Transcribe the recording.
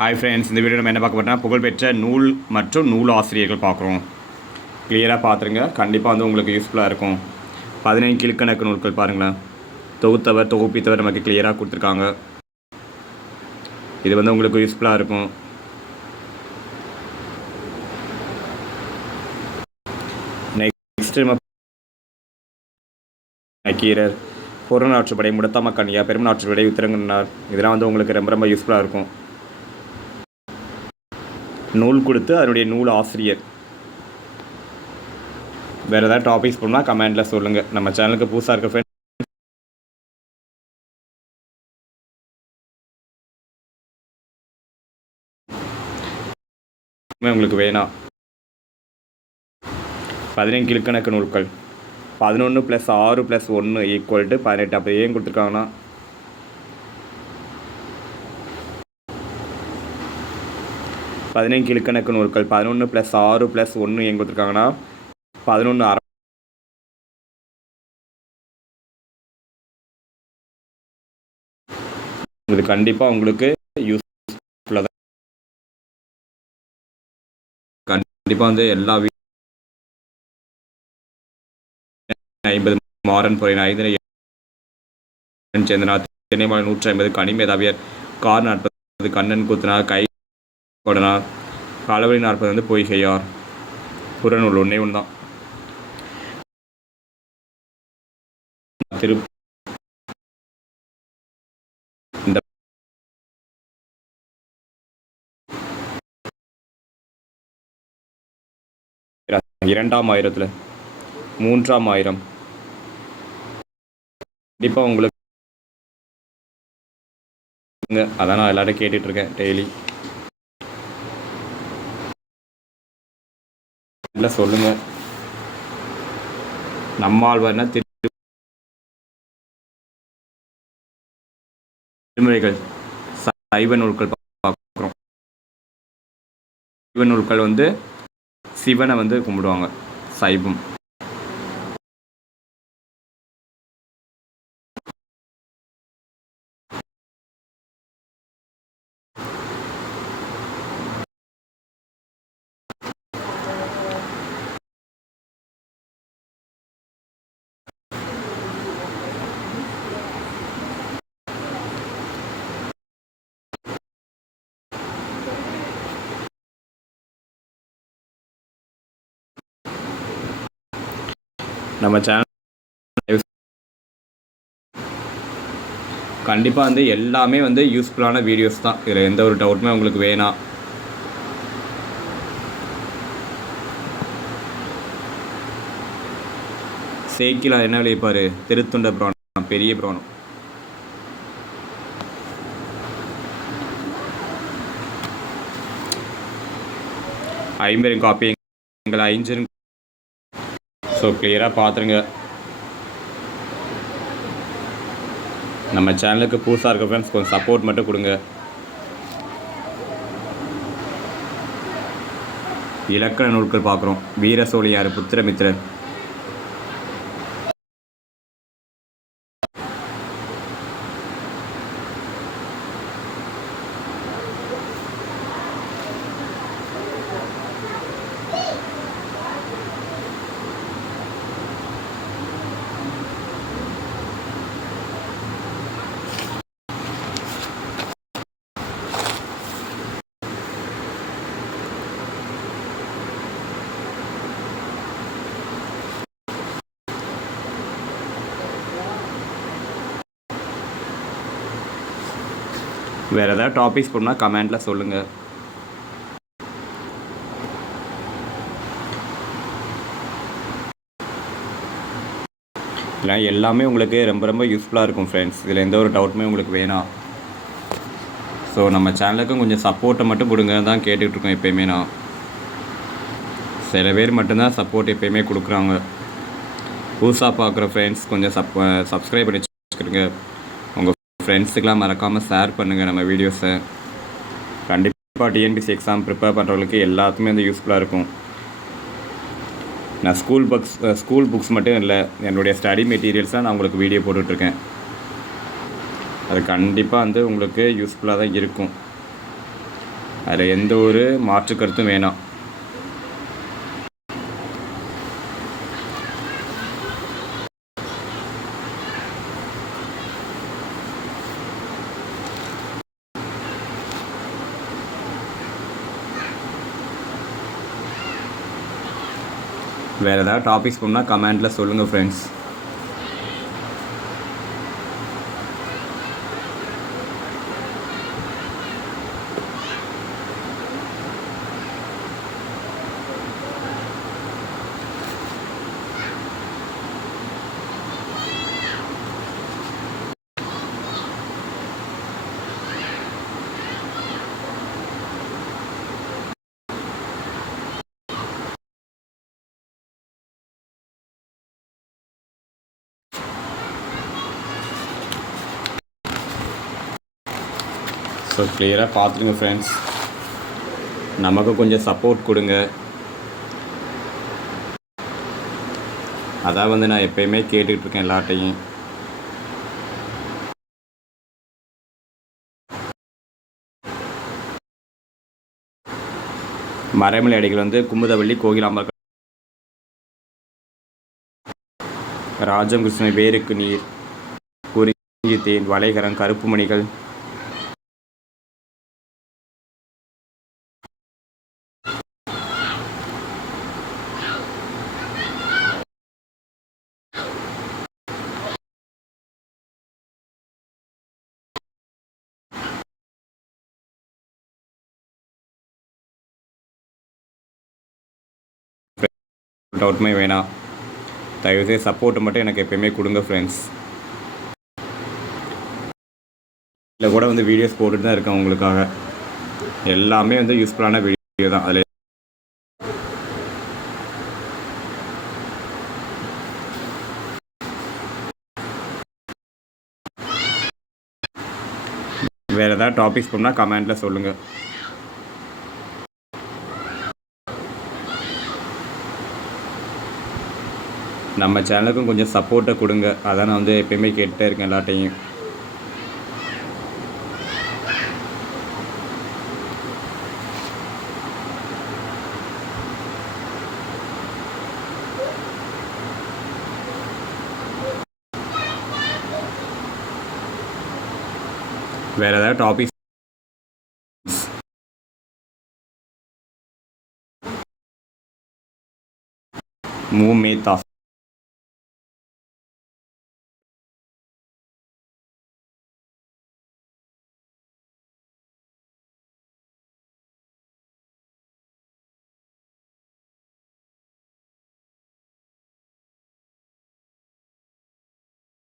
Hi friends, இந்த video நம்ம என்ன பார்க்க போகிறோம்னா புகழ்பெற்ற நூல் மற்றும் நூல் ஆசிரியர்கள் பார்க்குறோம். கிளியராக பார்த்துருங்க, கண்டிப்பாக வந்து உங்களுக்கு யூஸ்ஃபுல்லாக இருக்கும். 15 கீழ்க்கணக்கு நூல்கள் பாருங்களேன், தொகுத்தவர் தொகுப்பித்தவர் நமக்கு கிளியராக கொடுத்துருக்காங்க. இது வந்து உங்களுக்கு யூஸ்ஃபுல்லாக இருக்கும். நெக்ஸ்ட் நம்ம நக்கீரர், புறநாற்றுப்படை, முடத்தாம கன்னியா, பெருமநாற்றுப்படை, உத்தரங்கன்னார், இதெல்லாம் வந்து உங்களுக்கு ரொம்ப ரொம்ப யூஸ்ஃபுல்லாக இருக்கும். நூல் கொடுத்து அதனுடைய நூல் ஆசிரியர். வேறு ஏதாவது டாபிக்ஸ் போனால் கமெண்டில் சொல்லுங்கள். நம்ம சேனலுக்கு புதுசாக இருக்க ஃப்ரெண்ட்ஸ் உங்களுக்கு வேணாம். 15 கீழ்க்கணக்கு நூல்கள் 11 + 6 + 1 = 18. அப்போ ஏன் கொடுத்துருக்காங்கன்னா 15 கீழ்க்கணக்கு நூல்கள் 11 + 6 + 1 ஏன் கொடுத்துருக்காங்கன்னா 11 இது கண்டிப்பாக உங்களுக்கு யூஸ்ஃபுல்லாக தான். கண்டிப்பாக வந்து எல்லா 50 மாறன் பொறை 5 சேர்ந்தனார், சென்னைமலை 150 கனிமேதாவியர், கார் 40 கண்ணன் கூத்தனார், கை கொடனார், களவழி 40 வந்து பொய்கையார். புறநூல் ஒன்றே ஒன்று தான். இந்த 2ஆம் ஆயிரத்தில் 3ஆம் ஆயிரம் கண்டிப்பாக உங்களுக்கு. அதான் நான் எல்லாரும் கேட்டுட்ருக்கேன் டெய்லி. இல்லை சொல்லுங்கள். நம்மாழ்வார்னா திருமுறைகள், சைவ நூல்கள் பார்க்குறோம். சைவ நூல்கள் வந்து சிவனை வந்து கும்பிடுவாங்க, சைவம். நம்ம சேனல் கண்டிப்பாக வந்து எல்லாமே வந்து யூஸ்ஃபுல்லான வீடியோஸ் தான். இதில் எந்த ஒரு டவுட்டுமே உங்களுக்கு வேணாம். சேக்கிலார் என்ன விளைவிப்பார்? திருத்துண்ட புராணம், பெரிய புராணம். ஐம்பெரும் காப்பியங்கள், ஐஞ்சரும். ஸோ கிளியராக பார்த்துருங்க. நம்ம சேனலுக்கு புதுசாக இருக்க ஃப்ரெண்ட்ஸ் கொஞ்சம் சப்போர்ட் மட்டும் கொடுங்க. இலக்கண நூல்கள் பார்க்குறோம். வீரசோழியார், புத்திரமித்திரர், வேறு ஏதாவது டாபிக்ஸ் போனால் கமெண்டில் சொல்லுங்கள். இல்லை எல்லாமே உங்களுக்கு ரொம்ப ரொம்ப யூஸ்ஃபுல்லாக இருக்கும் ஃப்ரெண்ட்ஸ். இதில் எந்த ஒரு டவுட்டுமே உங்களுக்கு வேணாம். ஸோ நம்ம சேனலுக்கும் கொஞ்சம் சப்போர்ட்டை மட்டும் கொடுங்க தான் கேட்டுட்ருக்கோம் எப்போயுமே. நான் சில பேர் மட்டும்தான் சப்போர்ட் எப்போயுமே கொடுக்குறாங்க. புதுசாக பார்க்குற ஃப்ரெண்ட்ஸ் கொஞ்சம் சப்ஸ்கிரைப் பண்ணி வச்சுக்கிறீங்க. உங்கள் ஃப்ரெண்ட்ஸுக்கெலாம் மறக்காமல் ஷேர் பண்ணுங்கள் நம்ம வீடியோஸை. கண்டிப்பாக டிஎன்பிசி எக்ஸாம் ப்ரிப்பேர் பண்ணுறவங்களுக்கு எல்லாத்துக்குமே வந்து யூஸ்ஃபுல்லாக இருக்கும். நான் ஸ்கூல் புக்ஸ் மட்டும் இல்லை, என்னுடைய ஸ்டடி மெட்டீரியல்ஸாக நான் உங்களுக்கு வீடியோ போட்டுட்ருக்கேன். அது கண்டிப்பாக வந்து உங்களுக்கு யூஸ்ஃபுல்லாக தான் இருக்கும். அதில் எந்த ஒரு மாற்று கருத்தும் வேணாம். வேறு ஏதாவது டாபிக்ஸ் போனால் கமெண்ட்டில் சொல்லுங்கள் ஃப்ரெண்ட்ஸ். ஸோ கிளியராக பார்த்துடுங்க ஃப்ரெண்ட்ஸ். நமக்கு கொஞ்சம் சப்போர்ட் கொடுங்க. அதான் வந்து நான் எப்பயுமே கேட்டுக்கிட்டு இருக்கேன் எல்லாட்டையும். மறைமலை அடிகள் வந்து குமுதவள்ளி, கோகிலாம்பாள், ராஜம் கிருஷ்ணன், வேருக்கு நீர், குறிஞ்சி தேன், வளைகரம், கருப்பு மணிகள், டவுட்டுமே வேணாம். தயவுசெய்து சப்போர்ட்டு மட்டும் எனக்கு எப்பயுமே கொடுங்க ஃப்ரெண்ட்ஸ். இதில் கூட வந்து வீடியோஸ் போட்டுட்டு தான் இருக்கேன் உங்களுக்காக. எல்லாமே வந்து யூஸ்ஃபுல்லான வீடியோ தான். அதில் வேறு ஏதாவது டாபிக்ஸ் போனால் கமெண்ட்டில் சொல்லுங்கள். நம்ம சேனலுக்கும் கொஞ்சம் சப்போர்ட்டை கொடுங்க. அதான் நான் வந்து எப்பயுமே கேட்டுகிட்டே இருக்கேன் எல்லாட்டையும். வேறு ஏதாவது டாபிக்ஸ் மூவ் மேத்தாஸ்